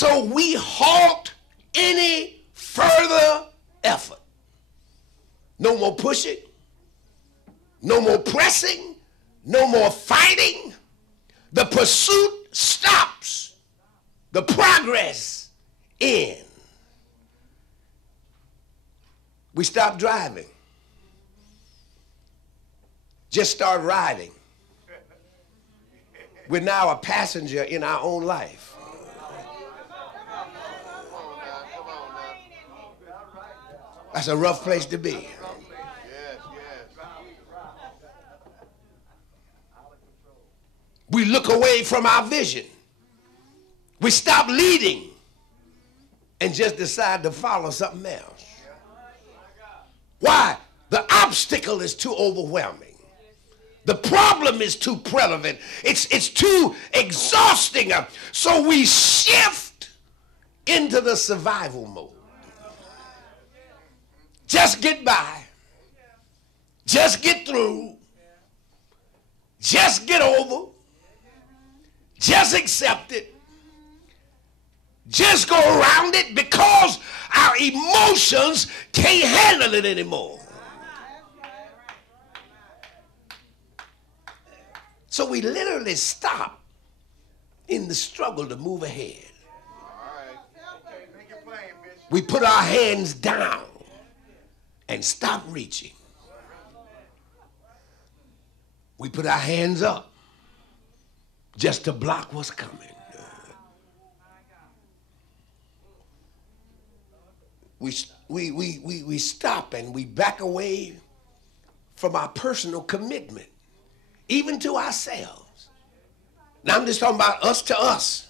So we halt any further effort. No more pushing, no more pressing, no more fighting. The pursuit stops. The progress ends. We stop driving. Just start riding. We're now a passenger in our own life. That's a rough place to be. We look away from our vision. We stop leading and just decide to follow something else. Why? The obstacle is too overwhelming. The problem is too prevalent. It's too exhausting. So we shift into the survival mode. Just get by. Just get through. Just get over. Just accept it. Just go around it because our emotions can't handle it anymore. So we literally stop in the struggle to move ahead. We put our hands down and stop reaching. We put our hands up just to block what's coming. We stop and we back away from our personal commitment, even to ourselves. Now I'm just talking about us to us.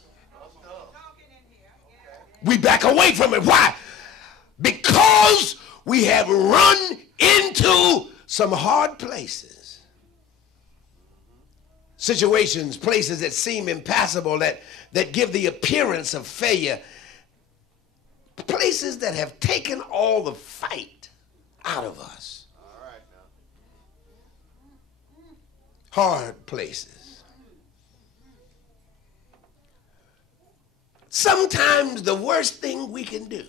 We back away from it. Why? Because we have run into some hard places. Situations, places that seem impassable, that give the appearance of failure. Places that have taken all the fight out of us. Hard places. Sometimes the worst thing we can do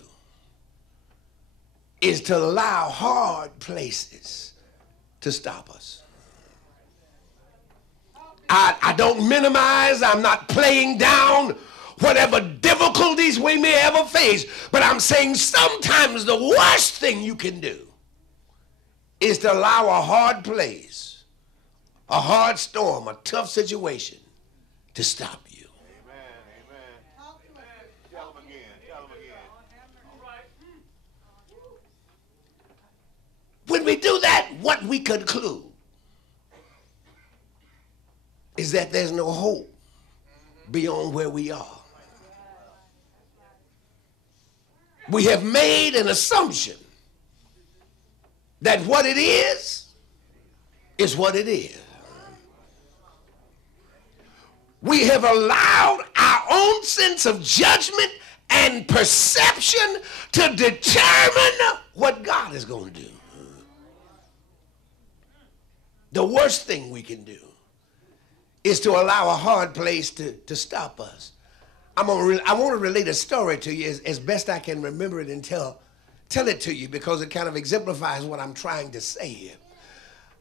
is to allow hard places to stop us. I don't minimize, I'm not playing down whatever difficulties we may ever face, but I'm saying sometimes the worst thing you can do is to allow a hard place, a hard storm, a tough situation to stop you. Amen. Tell them again. When we do that, what we conclude is that there's no hope beyond where we are. We have made an assumption that what it is what it is. We have allowed our own sense of judgment and perception to determine what God is going to do. The worst thing we can do is to allow a hard place to stop us. I want to relate a story to you as best I can remember it and tell it to you because it kind of exemplifies what I'm trying to say here.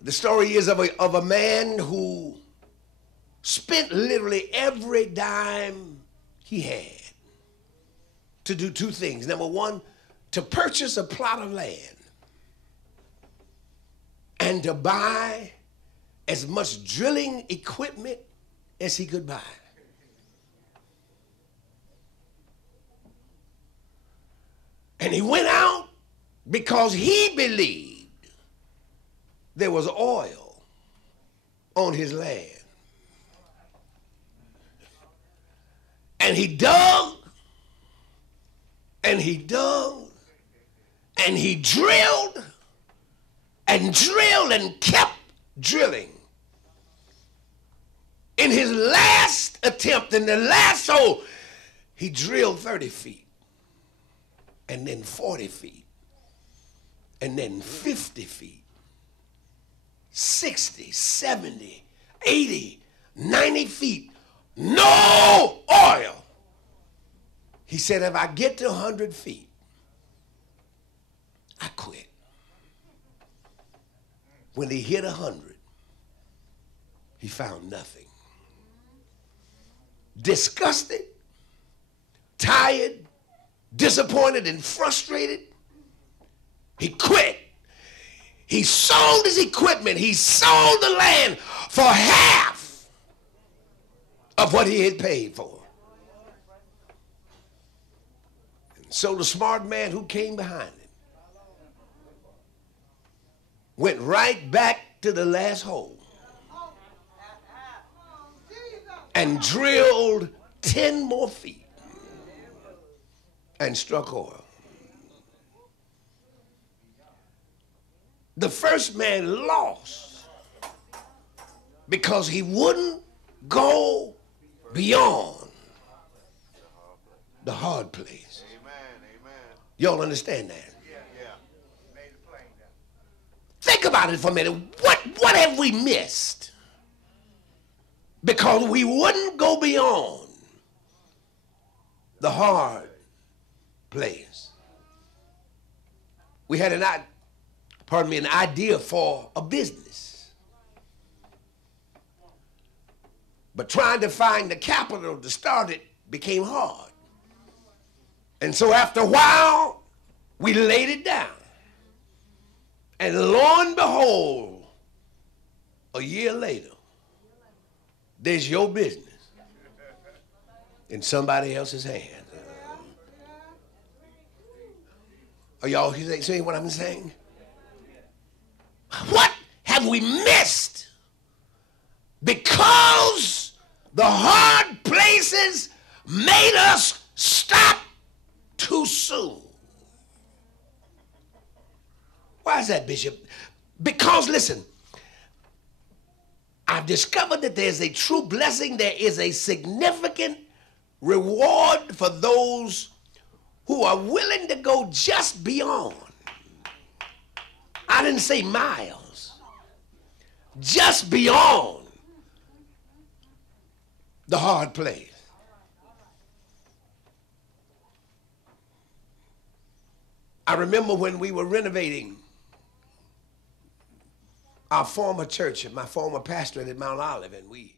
The story is of a man who spent literally every dime he had to do two things. Number one, to purchase a plot of land and to buy as much drilling equipment as he could buy. And he went out because he believed there was oil on his land. And he dug, and he dug, and he drilled, and kept drilling. In his last attempt, in the last hole, he drilled 30 feet, and then 40 feet, and then 50 feet, 60, 70, 80, 90 feet. No oil. He said, if I get to 100 feet, I quit. When he hit 100, he found nothing. Disgusted, tired, disappointed, and frustrated, he quit. He sold his equipment. He sold the land for half of what he had paid for. And so the smart man who came behind him went right back to the last hole and drilled 10 more feet and struck oil. The first man lost because he wouldn't go beyond the hard place. Amen. Y'all understand that? Yeah. Made it plain. Think about it for a minute. What have we missed? Because we wouldn't go beyond the hard place. We had an idea for a business. But trying to find the capital to start it became hard. And so after a while, we laid it down. And lo and behold, a year later, there's your business in somebody else's hands. Are y'all seeing what I'm saying? What have we missed? Because the hard places made us stop too soon. Why is that, Bishop? Because, listen, I've discovered that there's a true blessing. There is a significant reward for those who are willing to go just beyond. I didn't say miles. Just beyond the hard place. I remember when we were renovating our former church and my former pastorate at Mount Olive, and we